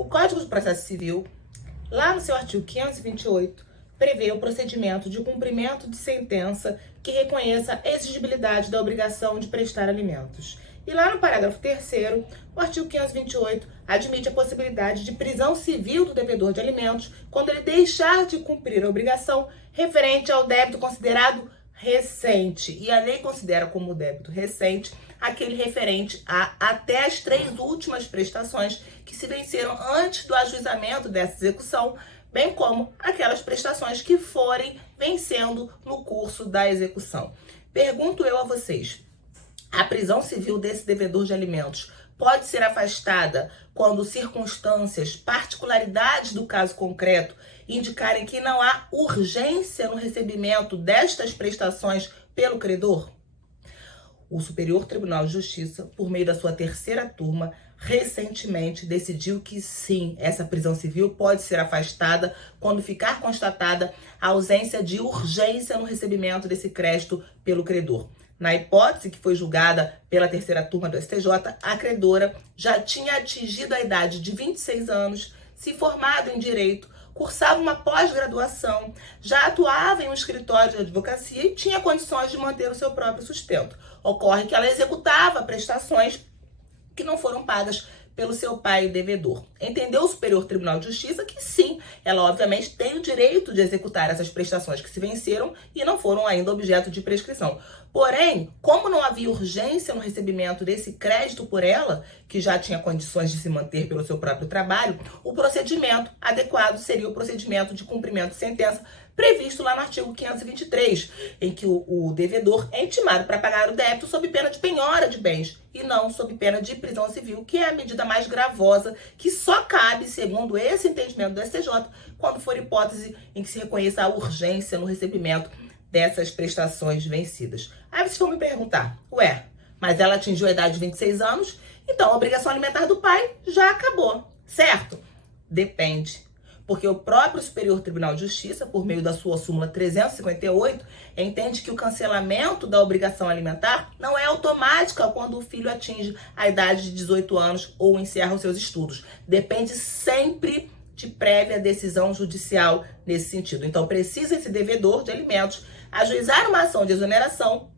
O Código de Processo Civil, lá no seu artigo 528, prevê o procedimento de cumprimento de sentença que reconheça a exigibilidade da obrigação de prestar alimentos. E lá no parágrafo 3º, o artigo 528 admite a possibilidade de prisão civil do devedor de alimentos quando ele deixar de cumprir a obrigação referente ao débito considerado recente. E a lei considera como débito recente aquele referente a até as 3 últimas prestações que se venceram antes do ajuizamento dessa execução, bem como aquelas prestações que forem vencendo no curso da execução. Pergunto eu a vocês, a prisão civil desse devedor de alimentos pode ser afastada quando circunstâncias, particularidades do caso concreto indicarem que não há urgência no recebimento destas prestações pelo credor? O Superior Tribunal de Justiça, por meio da sua 3ª turma, recentemente decidiu que sim, essa prisão civil pode ser afastada quando ficar constatada a ausência de urgência no recebimento desse crédito pelo credor. Na hipótese que foi julgada pela 3ª turma do STJ, a credora já tinha atingido a idade de 26 anos, se formado em direito, cursava uma pós-graduação, já atuava em um escritório de advocacia e tinha condições de manter o seu próprio sustento. Ocorre que ela executava prestações que não foram pagas pelo seu pai devedor. Entendeu o Superior Tribunal de Justiça que sim, ela obviamente tem o direito de executar essas prestações que se venceram e não foram ainda objeto de prescrição. Porém, como não havia urgência no recebimento desse crédito por ela, que já tinha condições de se manter pelo seu próprio trabalho, o procedimento adequado seria o procedimento de cumprimento de sentença previsto lá no artigo 523, em que o devedor é intimado para pagar o débito sob pena de penhora de bens e não sob pena de prisão civil, que é a medida mais gravosa que só cabe, segundo esse entendimento do STJ, quando for hipótese em que se reconheça a urgência no recebimento dessas prestações vencidas. Aí vocês vão me perguntar, ué, mas ela atingiu a idade de 26 anos, então a obrigação alimentar do pai já acabou, certo? Depende. Porque o próprio Superior Tribunal de Justiça, por meio da sua súmula 358, entende que o cancelamento da obrigação alimentar não é automática quando o filho atinge a idade de 18 anos ou encerra os seus estudos. Depende sempre de prévia decisão judicial nesse sentido. Então, precisa esse devedor de alimentos ajuizar uma ação de exoneração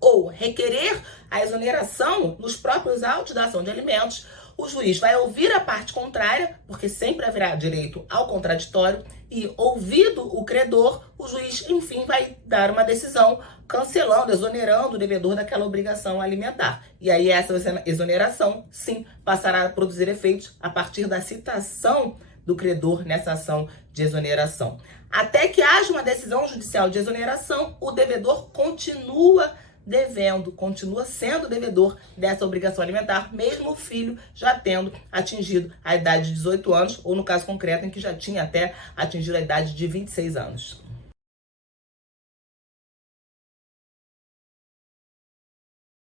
ou requerer a exoneração nos próprios autos da ação de alimentos. O juiz vai ouvir a parte contrária, porque sempre haverá direito ao contraditório, e ouvido o credor, o juiz, enfim, vai dar uma decisão cancelando, exonerando o devedor daquela obrigação alimentar. E aí essa exoneração, sim, passará a produzir efeitos a partir da citação do credor nessa ação de exoneração. Até que haja uma decisão judicial de exoneração, o devedor continua devendo, continua sendo devedor dessa obrigação alimentar, mesmo o filho já tendo atingido a idade de 18 anos, ou no caso concreto em que já tinha até atingido a idade de 26 anos.